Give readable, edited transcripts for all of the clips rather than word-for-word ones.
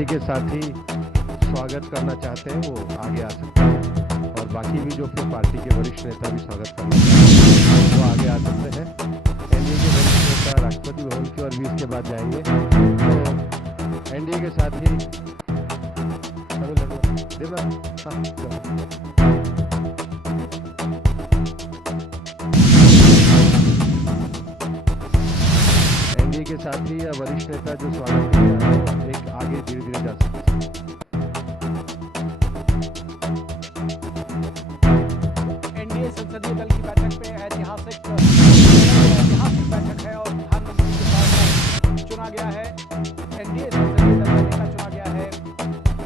NDA के साथी स्वागत करना चाहते हैं वो आगे आ सकते हैं, और बाकी भी जो फिर पार्टी के वरिष्ठ नेता भी स्वागत करना चाहते हैं वो आगे आ सकते हैं। एनडीए के वरिष्ठ नेता राष्ट्रपति भवन की ओर भी इसके बाद जाएंगे, तो एनडीए के साथी एनडीए के साथी या वरिष्ठ नेता जो स्वागत कर रहे हैं एक आगे धीरे धीरे जा सकते हैं। एनडीए संसदीय दल की बैठक पे ऐतिहासिक बैठक है और प्रधानमंत्री के तौर पर चुना गया है। एनडीए संसदीय दल का नेता चुना गया है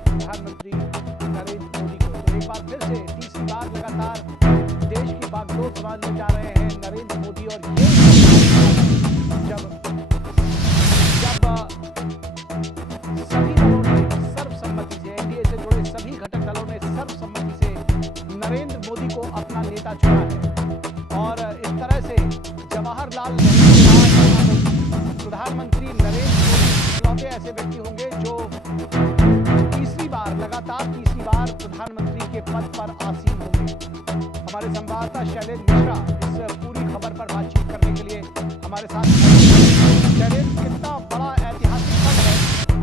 प्रधानमंत्री नरेंद्र मोदी को। तो एक बार फिर से तीसरी बार लगातार देश की बागडोर संभालने जा रहे हैं नरेंद्र मोदी, और ये जब सभी दलों ने सर्वसम्मति से, एनडीए से जुड़े सभी घटक दलों ने सर्वसम्मति से नरेंद्र मोदी को अपना नेता चुना है। और इस तरह से जवाहरलाल नेहरू के बाद प्रधानमंत्री नरेंद्र मोदी इकलौते ऐसे व्यक्ति होंगे जो लगातार तीसरी बार प्रधानमंत्री के पद पर आसीन होंगे। हमारे संवाददाता शैलेंद्र मिश्रा इस पूरी खबर पर बातचीत करने के लिए हमारे साथ। शैलेंद्र, कितना बड़ा ऐतिहासिक पल है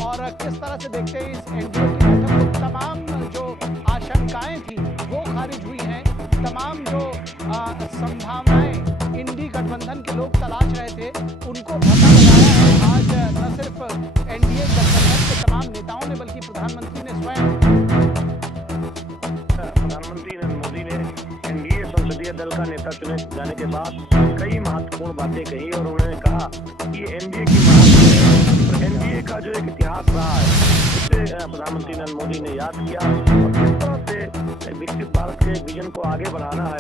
और किस तरह से देखते हैं इस एनडीए की बैठक को? तमाम जो आशंकाएं थी वो खारिज हुई हैं, तमाम जो संभावनाएं इंडी गठबंधन के लोग तलाश रहे थे उनको धक्का लगाया है आज न सिर्फ एनडीए गठबंधन के तमाम नेताओं ने बल्कि प्रधानमंत्री ने स्वयं। प्रधानमंत्री नरेंद्र मोदी ने एनडीए संसदीय दल का नेता चुने जाने के बाद कई महत्वपूर्ण बातें कही और उन्होंने कहा कि एनडीए की महाशक्ति है और एनडीए का जो एक इतिहास रहा है उसे प्रधानमंत्री नरेंद्र मोदी ने याद किया और किस तरह से विकसित भारत के विजन को आगे बढ़ाना है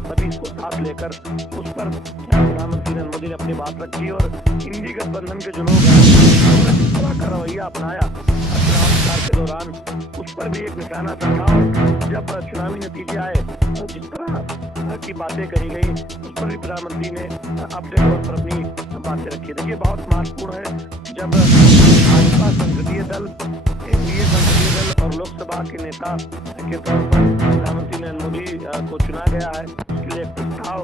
सभी इसको साथ लेकर उस पर प्रधानमंत्री नरेंद्र मोदी ने अपनी बात रखी। और इंडी गठबंधन के जो लोग हैं उन्होंने जिस तरह का रवैया अपनाया चुनाव प्रचार के दौरान उस पर भी एक निशाना था। और जब चुनावी नतीजे आए तो जिस तरह की बातें कही गई उस पर भी प्रधानमंत्री ने अपने तौर पर अपनी बातें रखी। देखिए, बहुत महत्वपूर्ण है जब भाजपा संसदीय दल, एनडीए संसदीय दल और लोकसभा के नेता के तौर पर प्रधानमंत्री नरेंद्र मोदी को चुना गया है। उसके लिए एक प्रस्ताव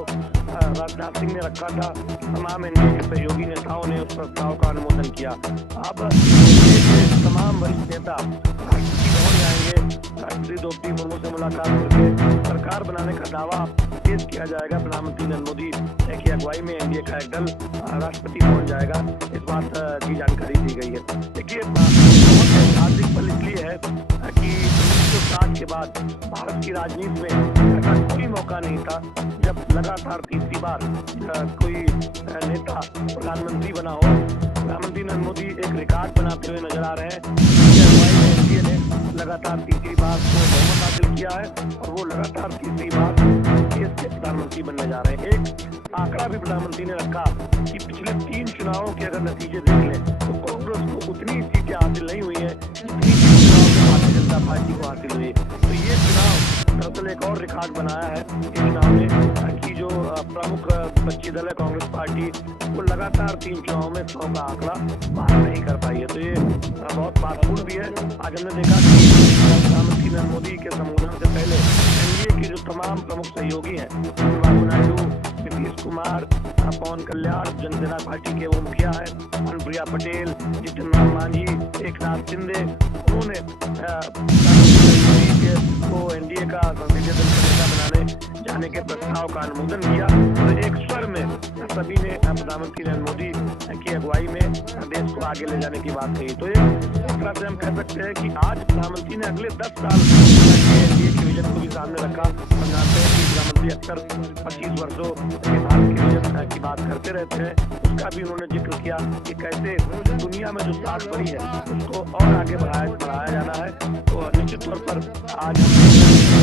राजनाथ सिंह ने रखा था, तमाम एनडीए के सहयोगी नेताओं ने उस प्रस्ताव का अनुमोदन किया। अब एनडीए के तमाम वरिष्ठ नेता राष्ट्रपति भवन जाएंगे, राष्ट्रपति द्रौपदी मुर्मू से मुलाकात करके सरकार बनाने का दावा पेश किया जाएगा। प्रधानमंत्री नरेंद्र मोदी की अगुवाई में एनडीए का एक दल राष्ट्रपति भवन जाएगा, इस बात की जानकारी दी गई है। देखिए, बहुत ऐतिहासिक पल इसलिए है कि 1960 के बाद भारत की राजनीति में ऐसा कोई मौका नहीं था जब लगातार तीसरी बार कोई नेता प्रधानमंत्री बना हो। प्रधानमंत्री नरेंद्र मोदी एक रिकॉर्ड बनाते हुए नजर आ रहे हैं। उनकी अगुवाई में एनडीए ने लगातार तीसरी बार को बहुमत हासिल किया है और वो लगातार तीसरी बार देश के प्रधानमंत्री बनने जा रहे हैं। एक आंकड़ा भी प्रधानमंत्री ने रखा कि पिछले 3 चुनावों के अगर नतीजे देख लें तो कांग्रेस को उतनी सीटें हासिल नहीं हुई है जितनी चुनाव में भारतीय जनता पार्टी को हासिल हुई। तो ये चुनाव दरअसल एक और रिकॉर्ड बनाया है इस चुनाव में कि जो प्रमुख विपक्षी दल है कांग्रेस पार्टी वो लगातार 3 चुनावों में 100 का आंकड़ा पार नहीं कर पाई है। तो ये बहुत महत्वपूर्ण भी है। आज हमने देखा कि प्रधानमंत्री नरेंद्र मोदी के संबोधन से पहले एनडीए के जो तमाम प्रमुख सहयोगी हैं, चंद्रबाबू नायडू, नीतीश कुमार, पवन कल्याण, जनता पार्टी के वो मुखिया है, अनुप्रिया पटेल, जितिन राम मांझी, एकनाथ शिंदे, उन्होंने को एनडीए का संसदीय दल का नेता बनाने जाने के प्रस्ताव का अनुमोदन किया और एक स्वर में सभी ने प्रधानमंत्री नरेंद्र मोदी की अगुवाई में देश को आगे ले जाने की बात कही। तो एक तरह से हम कह सकते हैं कि आज प्रधानमंत्री ने अगले 10 साल के एनडीए के विजन को भी सामने रखा। हम जानते हैं कि प्रधानमंत्री अक्सर 25 वर्षों के भारत के विजन की बात करते रहते हैं, उसका भी उन्होंने जिक्र किया कि कैसे दुनिया में जो साख बढ़ी है उसको और आगे बढ़ाया जाना है। तो निश्चित तौर पर आज हम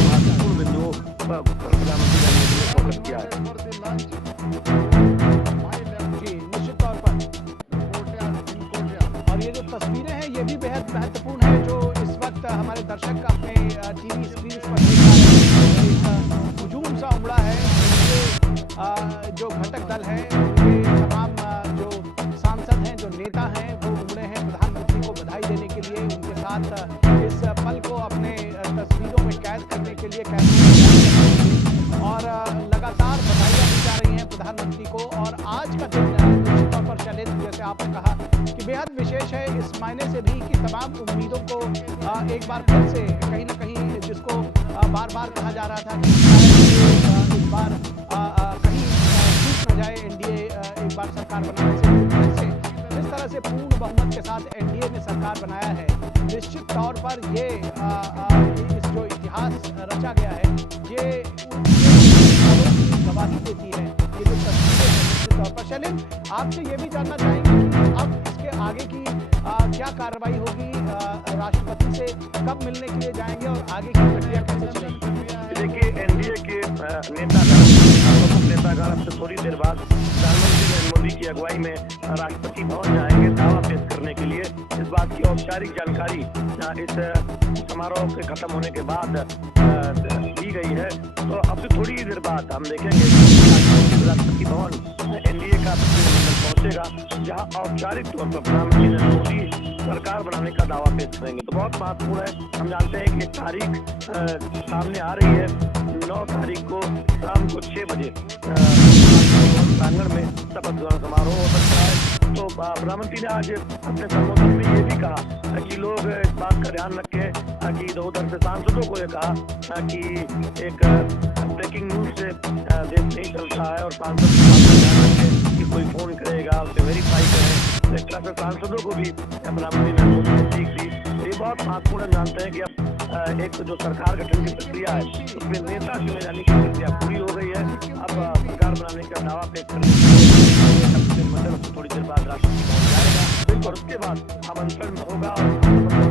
महत्वपूर्ण बिंदुओं पर प्रधानमंत्री नरेंद्र मोदी ने फोकस किया है। जी, निश्चित तौर पर। और ये जो तस्वीरें हैं ये भी बेहद महत्वपूर्ण है जो इस वक्त हमारे दर्शक अपने टीवी स्क्रीन पर देख रहे हैं। एक हुजूम सा उमड़ा है, जो घटक दल है उनके तमाम जो सांसद हैं, जो नेता हैं, वो उमड़े हैं प्रधानमंत्री को बधाई देने के लिए, उनके निश्चित तौर पर शैलेंद्र, जैसे आपने कहा कि बेहद विशेष है इस मायने से भी कि तमाम उम्मीदों को एक बार फिर से कहीं ना कहीं, जिसको बार बार कहा जा रहा था कि शायद इस बार कहीं चूक न जाए एनडीए एक बार सरकार बनाने से, जिस तरह से पूर्ण बहुमत के साथ एनडीए ने सरकार बनाया है, निश्चित तौर पर ये इस जो इतिहास रचा गया है, ये गवाही देती है। ये जो तस्वीरें हैं निश्चित तौर पर। शैलेंद्र, आपसे ये भी जानना चाहेंगे कि अब इसके आगे की क्या कार्रवाई होगी, राष्ट्रपति से कब मिलने के लिए जाएंगे और आगे की प्रक्रिया कैसे चलेगी? देखिए, एनडीए के नेतागण, प्रमुख नेतागण अब से थोड़ी देर बाद प्रधानमंत्री नरेंद्र मोदी की अगुवाई में राष्ट्रपति भवन जाएंगे दावा पेश करने के लिए। इस बात की औपचारिक जानकारी इस समारोह के खत्म होने के बाद दी गई है। तो अब से थोड़ी ही देर बाद हम देखेंगे राष्ट्रपति भवन एनडीए का प्रतिनिधिमंडल पहुंचेगा, जहां औपचारिक तौर पर प्रधानमंत्री नरेंद्र मोदी सरकार बनाने का दावा पेश करेंगे। तो बहुत महत्वपूर्ण है। हम जानते हैं कि एक तारीख सामने आ रही है, 9 तारीख को शाम को 6 बजे प्रांगण में शपथ ग्रहण समारोह हो सकता है। तो प्रधानमंत्री ने आज अपने संबोधन में ये भी कहा कि लोग इस बात का ध्यान रखें कि इधर उधर से सांसदों को ये कहा कि एक ब्रेकिंग न्यूज से देश नहीं चलता है और सांसद इस बात का ध्यान रखें कि कोई फोन करेगा उसे वेरीफाई करें। इस तरह से सांसदों को भी प्रधानमंत्री नरेंद्र मोदी ने सीख दी। ये बहुत महत्वपूर्ण जानते हैं कि अब एक जो सरकार गठन की प्रक्रिया है उसमें नेता चुने जाने की प्रक्रिया पूरी हो गई है। अब सरकार बनाने का दावा पेश करने के लिए मतलब थोड़ी देर बाद राष्ट्रपति पहुंच जाएगा और उसके बाद आमंत्रण होगा और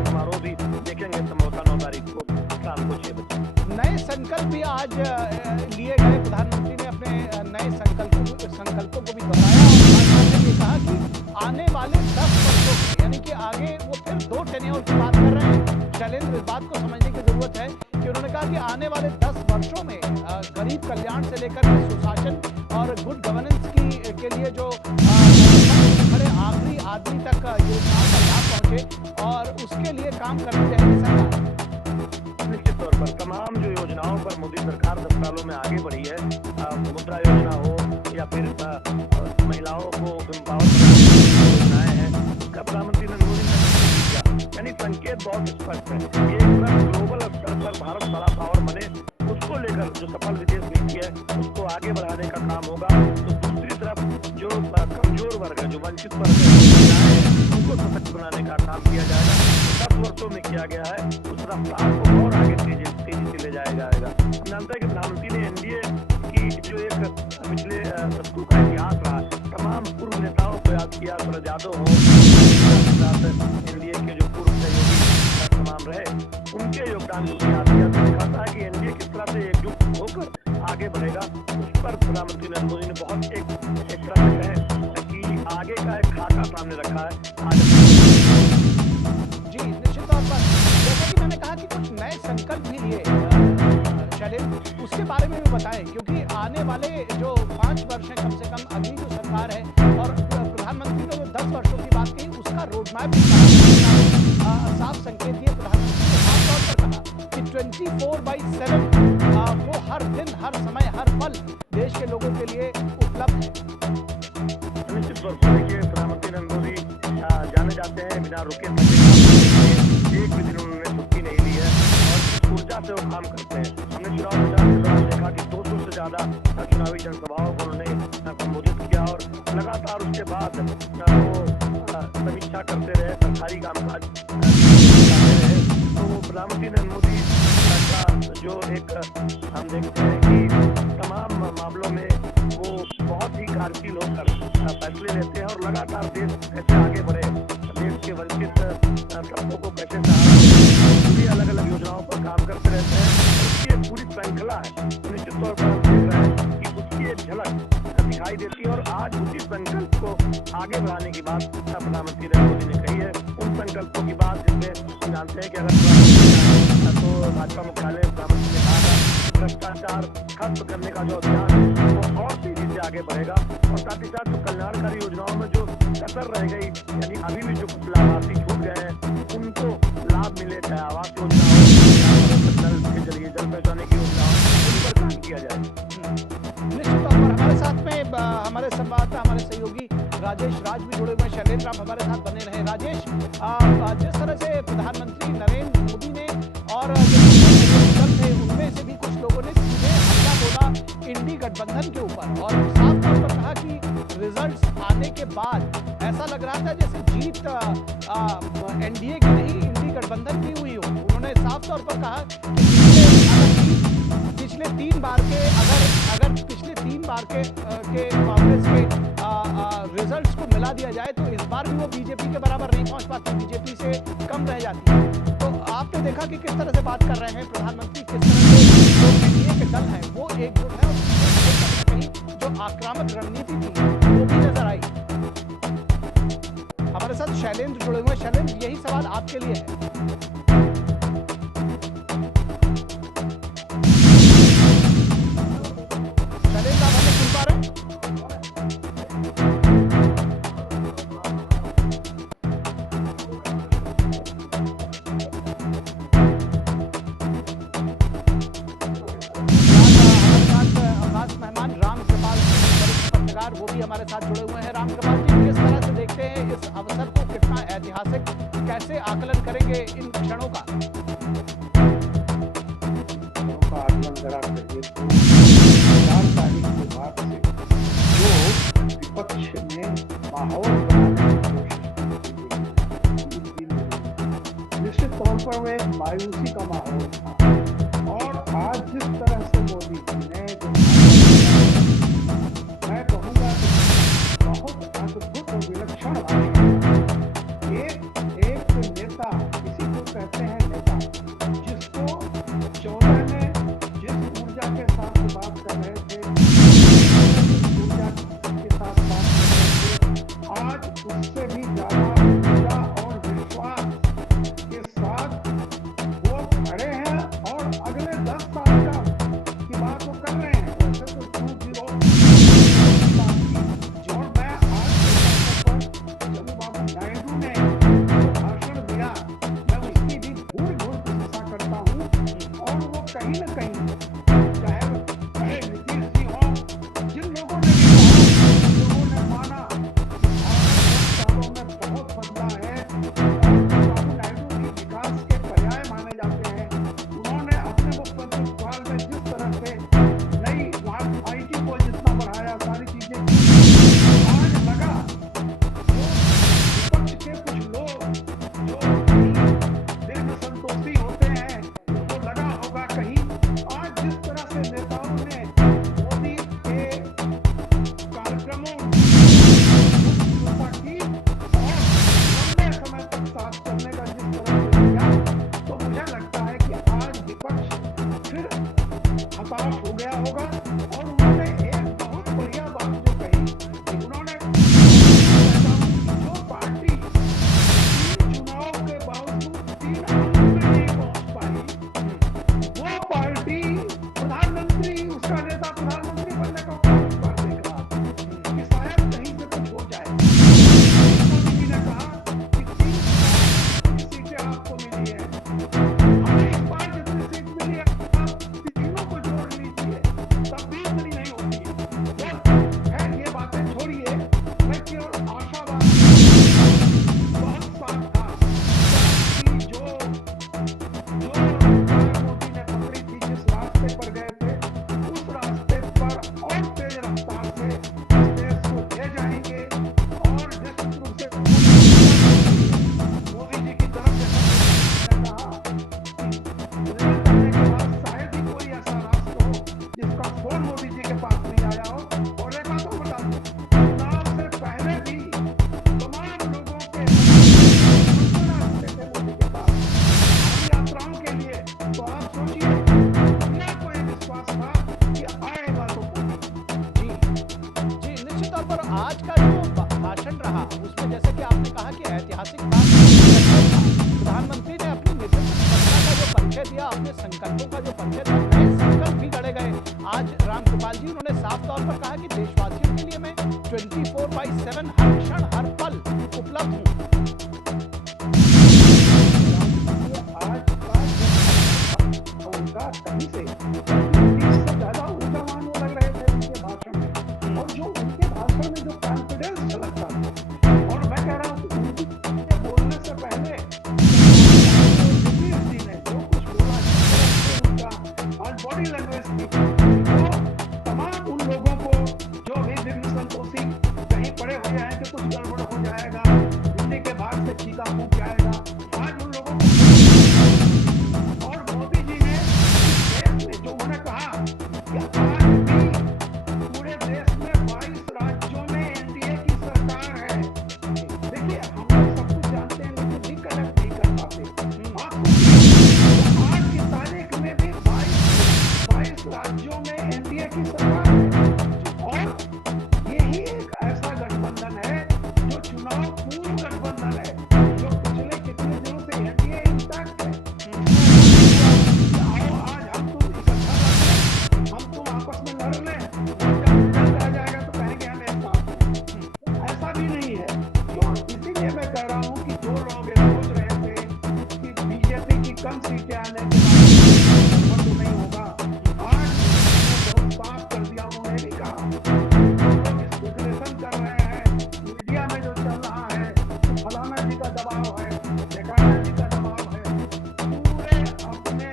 समारोह भी देखेंगे संभवतः 9 तारीख को शाम को 6 बजे। नए संकल्प भी आज लिए गए। प्रधानमंत्री ने अपने नए संकल्पों को भी दोहराया और साथ में ये कहा कि आने वाले 10 वर्षों में, यानी कि आगे वो फिर 2 टेन्योर की बात कर रहे हैं। शैलेंद्र, इस बात को समझने की जरूरत है कि उन्होंने कहा कि आने वाले 10 वर्षों में गरीब कल्याण से लेकर सुशासन और गुड गवर्नेंस के लिए जो खड़े आखिरी आदमी तक योजनाओं का लाभ पहुंचे और उसके लिए काम करनी रहेगी सरकार। निश्चित तौर पर तमाम जो योजनाओं पर मोदी सरकार 10 सालों में आगे बढ़ी है, मुद्रा योजना हो या फिर महिलाओं को एम्पावर बनाने की योजनाएं हैं, उसका प्रधानमंत्री नरेंद्र मोदी ने किया। यानी संकेत बहुत स्पष्ट है कि एक तरफ ग्लोबल स्तर पर भारत बड़ा पावर बने, उसको लेकर जो सफल विदेश नीति है उसको आगे बढ़ाने का काम होगा। तो दूसरी तरफ जो कमजोर वर्ग है, जो वंचित वर्ग है, उनको सशक्त बनाने का काम किया जाएगा। 10 वर्षों में किया गया है, उस रफ्तार को और आगे तेजी से ले जाया जाएगा। हम जानते हैं कि प्रधानमंत्री ने एनडीए की जो एक पिछले दशकों का इतिहास रहा, तमाम पूर्व नेताओं को याद किया, शरद यादव हो, एनडीए के जो पूर्व सहयोगी तमाम रहे, उनके योगदान को याद किया। तो दिखा था कि एनडीए किस तरह से एकजुट होकर आगे बढ़ेगा। उस पर प्रधानमंत्री नरेंद्र मोदी ने बहुत एक तरह से कहे कि आगे का एक खाका सामने रखा है। जी, निश्चित तौर पर जैसा कि मैंने कहा कि कुछ नए संकल्प भी लिए शैलेंद्र, उसके बारे में भी बताएं, क्योंकि आने वाले जो 5 वर्ष हैं कम से कम अगली जो सरकार है, और प्रधानमंत्री ने जो 10 वर्षों की बात कही उसका रोड मैप भी साफ संकेत दिए। प्रधानमंत्री ने साफ तौर पर कहा कि 24/7 वो हर दिन, हर समय, हर पल देश के लोगों के लिए उपलब्ध है। निश्चित तौर पर देखिए, प्रधानमंत्री नरेंद्र मोदी जाने जाते हैं बिना रुके थके, एक भी दिन उन्होंने छुट्टी नहीं ली है और ऊर्जा से वो काम करते हैं। हमने चुनाव प्रचार के दौरान देखा कि 200 से ज्यादा चुनावी जनसभाओं को उन्होंने संबोधित किया और लगातार उसके बाद वो समीक्षा करते रहे, सरकारी कामकाज करते रहे। तो वो प्रधानमंत्री नरेंद्र मोदी का जो एक हम देखते हैं कि तमाम मामलों में वो बहुत ही कार्यशील होकर फैसले लेते हैं और लगातार देश कैसे आगे बढ़े, देश के वंचित तबकों को कैसे सहारा मिले, पूरी अलग अलग योजनाओं पर काम करते रहते हैं। उसकी एक पूरी श्रृंखला है। निश्चित तौर पर हम देख रहे हैं कि उसकी एक झलक दिखाई देती है और आज उसी संकल्प को आगे बढ़ाने की बात प्रधानमंत्री नरेंद्र मोदी ने कही है। उन संकल्पों की बात जिसमें हम जानते हैं कि अगर तो भाजपा मुख्यालय प्रधानमंत्री ने कहा था भ्रष्टाचार खत्म करने का जो अभियान है वो और तेजी से आगे बढ़ेगा और साथ ही साथ जो कल्याणकारी योजनाओं में जो कसर रह गई, यानी अभी भी जो कुछ लाभार्थी छूट गए हैं उनको लाभ मिले, चाहे आवास योजना हो या नल के जरिए जल पहुंचाने की योजना हो, उन पर काम किया जाए। निश्चित तौर पर हमारे साथ में हमारे संवाददाता, हमारे सहयोगी राजेश राज भी जुड़े हुए हैं। शैलेंद्र आप हमारे साथ बने रहे। राजेश, जिस तरह से प्रधानमंत्री नरेंद्र मोदी ने और दल थे उनमें से भी कुछ लोगों ने सीधे हमला बोला इंडी गठबंधन के ऊपर और साफ तौर पर कहा कि रिजल्ट्स आने के बाद ऐसा लग रहा था जैसे जीत एनडीए की नहीं इंडी गठबंधन की हुई हो। उन्होंने साफ तौर पर कहा कि पिछले 3 बार के अगर पिछले 3 बार के कांग्रेस के रिजल्ट्स को मिला दिया जाए तो इस बार भी वो बीजेपी के बराबर नहीं पहुंच पाती, बीजेपी से कम रह जाती है। तो आपने देखा कि किस तरह से बात कर रहे हैं प्रधानमंत्री, किस तरह से जो एनडीए के दल है वो एकजुट है और कहीं ना कहीं जो आक्रामक रणनीति थी वो भी नजर आई। हमारे साथ शैलेंद्र जुड़े हुए। शैलेंद्र, यही सवाल आपके लिए है। शैलेंद्र, आप हमें सुन पा रहे हैं? वो भी हमारे साथ जुड़े हुए हैं। रामकृपाल जी, किस तरह से देखते हैं इस अवसर को, कितना ऐतिहासिक, कैसे आकलन करेंगे इन क्षणों का? आकलन करा करिए तो 4 तारीख के बाद से जो विपक्ष ने माहौल बनाने की कोशिश की, निश्चित तौर पर वह एक मायूसी का माहौल था। और आज जिस तरह से मोदी जी ने मैं कहूँगा बहुत अद्भुत और विलक्षण भाषण, एक नेता, किसी को कहते हैं नेता, जिसको 14 में जिस ऊर्जा के साथ बात कर रहे थे, ऊर्जा के साथ बात कर रहे थे, आज उससे भी ज्यादा ऊर्जा और विश्वास के साथ वो खड़े हैं और अगले 10 साल का की बात वो कर रहे हैं। वैसे तो 2-0 और मैं आज चंद्रबाबू नायडू ने जो भाषण दिया, मैं उसकी भी भूल प्रशंसा करता हूँ। और वो कहीं न कहीं चाहे नीतीश जी हो, जिन लोगों ने भी कहा, जिन लोगों ने माना सालों में बहुत बदला है और चंद्रबाबू नायडू भी विकास के पर्याय माने जाते हैं। उन्होंने अपने मुख्यमंत्री काल में जिस तरह से नई IT को जितना बढ़ाया, सारी चीजें आज लगा जो विपक्ष के कुछ लोग जो दीर्घ संतोषी होते हैं उनको लगा होगा कहीं आज जिस तरह से नेताओं ने मोदी के कार्यक्रमों की की और लंबे समय तक साथ चलने का जिस तरह से किया, तो मुझे लगता है कि आज विपक्ष फिर हताश हो गया होगा। और उन्होंने एक बहुत बढ़िया बात जो कही, उन्होंने जो पार्टी 3 चुनाव के बावजूद 3 अंक में नहीं पहुंच पाई, वो पार्टी प्रधानमंत्री, उसका नेता प्रधानमंत्री बनने का बहुत बार देख रहा था कि शायद कहीं से कुछ हो जाए। मोदी जी ने कहा कि 3 चुनाव की सीटें आपको मिली है, हमें इस बार जितनी सीट मिली है आप तीनों को जोड़ लीजिए, तब भी इतनी नहीं होती है। खैर ये बातें छोड़िए, मैं केवल आशावाद बहुत साफ था कि जो मोदी ने पकड़ी थी, जिस रास्ते पर गए थे, उस रास्ते पर और तेज रफ्तार से इस देश को ले जाएंगे। और निश्चित रूप से मोदी जी की तरफ से कहा रिजल्ट आने के बाद शायद ही कोई ऐसा रास्ता हो जिसका फोन मोदी जी के पास नहीं आया हो। और एक बात और बता दूं, चुनाव से पहले भी तमाम लोगों के रास्ते थे मोदी के पास यात्राओं के लिए। तो आप सोचिए, दुनिया को एक विश्वास था कि आएगा तो मोदी। जी, निश्चित तौर पर आज का जो भाषण रहा उसमें जैसे कि आपने कहा कि ऐतिहासिक था। प्रधानमंत्री ने अपनी नेतृत्व क्षमता का जो परिचय दिया, अपने संकल्पों का जो परिचय दिया, नए संकल्प भी गढ़े गए। आज रामकृपाल जी, उन्होंने साफ तौर पर कहा कि देशवासियों के लिए मैं 24/7 हर क्षण हर पल उपलब्ध हूँ। आज का उनका कहीं से 20 से ज्यादा ऊर्जावान वो लग रहे थे उनके भाषण में। और जो उनके भाषण में जो कॉन्फिडेंस झलक करता था। और मैं कह रहा हूँ कि उनके बोलने से पहले नीतीश जी ने जो कुछ बोला, उनका और बॉडी लैंग्वेज थी, वो तमाम उन लोगों को जो अभी दिव्य संतोषी कहीं पड़े हुए हैं कि कुछ गड़बड़ हो जाएगा, दिल्ली के बाहर से चीका फूट जाएगा, आज उन लोगों को और मोदी जी ने देश में जो उन्होंने कहा कि आज भी पूरे देश में 22 राज्यों में एनडीए की सरकार है। देखिए हम लोग सब कुछ जानते हैं लेकिन रिकलेक्ट नहीं कर पाते। आप सोचिए आज की तारीख में भी 22 राज्यों में एनडीए की सरकार है और यही एक ऐसा गठबंधन है जो चुनाव पूर्व गठबंधन है, जो पिछले कितने दिनों से एनडीए इंटैक्ट है। आओ आज हम तुम इकट्ठा कर लें, हम तुम आपस में लड़ लें, जब रिजल्ट आ जाएगा तो कहेंगे हम एक साथ हैं। ऐसा भी नहीं है। तो इसीलिए मैं कह रहा हूँ कि जो लोग ये सोच रहे थे कि बीजेपी की कम सीटें आने के बाद तो नहीं होगा, आज उन्होंने बहुत साफ कर दिया। उन्होंने भी कहा जो लोग स्पेकुलेशन कर रहे हैं, मीडिया में जो चल रहा है कि फलाना जी का दबाव है, ढेकाना जी का दबाव है, पूरे अपने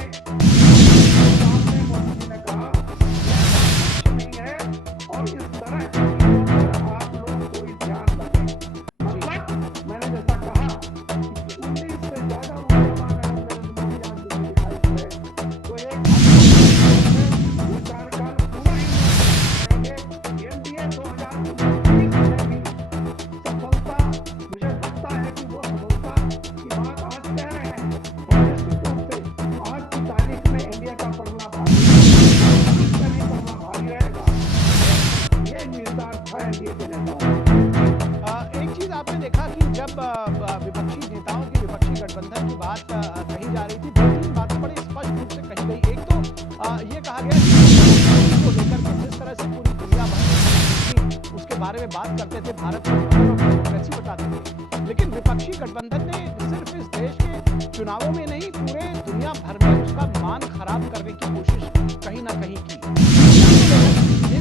सामने मोदी जी ने कहा कि ऐसा कुछ नहीं है और इस तरह की चीजों पर आप लोग कोई ध्यान रखें। मतलब मैंने जैसा कहा कि 19 से ज्यादा ऊर्जावान अगर नरेंद्र मोदी आज मुझे दिखाई पड़े तो एक ये कार्यकाल पूरा ही नहीं करेंगे। एनडीए 2019 में भी सफलता, मुझे लगता है कि वो सफलता की बात आज कह रहे हैं और निश्चित रूप से आज की तारीख में एनडीए का पड़ना भारी भविष्य में पड़ना भारी रहेगा। ये निर्धार था एनडीए के नेताओं का। एक चीज आपने देखा कि जब विपक्षी नेताओं की विपक्षी गठबंधन की बात कही जा रही थी, दो तीन बातें बड़ी स्पष्ट रूप से कही गई। एक तो ये कहा गया कि को लेकर के जिस तरह से पूरी दुनिया भर में उसके बारे में बात करते थे, भारत को डेमोक्रेसी बताते थे, लेकिन विपक्षी गठबंधन ने सिर्फ इस देश के चुनावों में नहीं पूरे दुनिया भर में उसका मान खराब करने की कोशिश कहीं ना कहीं की।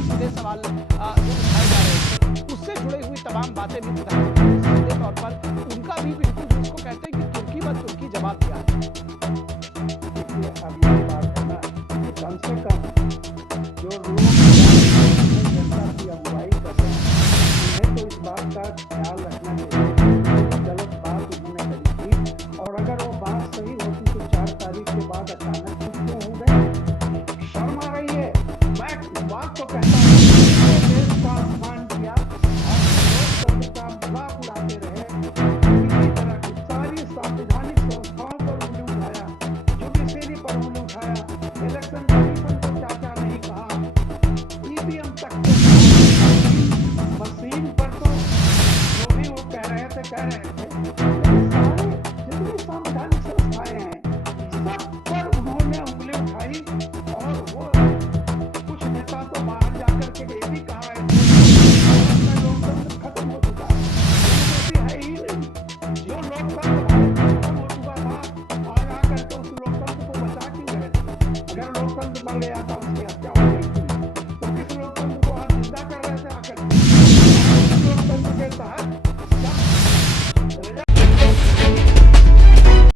सीधे सवाल जो उठाए जा रहे थे उससे जुड़ी हुई तमाम बातें भी प्रधानमंत्री सीधे तौर पर उनका भी बिल्कुल जिसको कहते हैं कि तुर्की ब तुर्की जवाब दिया है। देखिए अब ये बात है ना कि कम से कम जो लोग जनता की अगुवाई कर रहे हैं उन्हें तो इस बात का ख्याल रखना चाहिए कि गलत बात उन्होंने करी थी और अगर वो बात सही होती तो 4 तारीख के बाद अचानक कुछ क्यों हो गए। शर्म आ रही है। मैं इस बात को कहता हूँ कि देश का अपमान किया और लोकतंत्र का मजाक उड़ाते रहे, किसी तरह की सारी संवैधानिक संस्थाओं पर उंगली उठाया, जुडिशरी पर उंगली उठाया, इलेक्शन कमीशन को क्या क्या नहीं कहा, ईवीएम तक के मशीन पर तो जो भी वो कह रहे थे कह रहे हैं।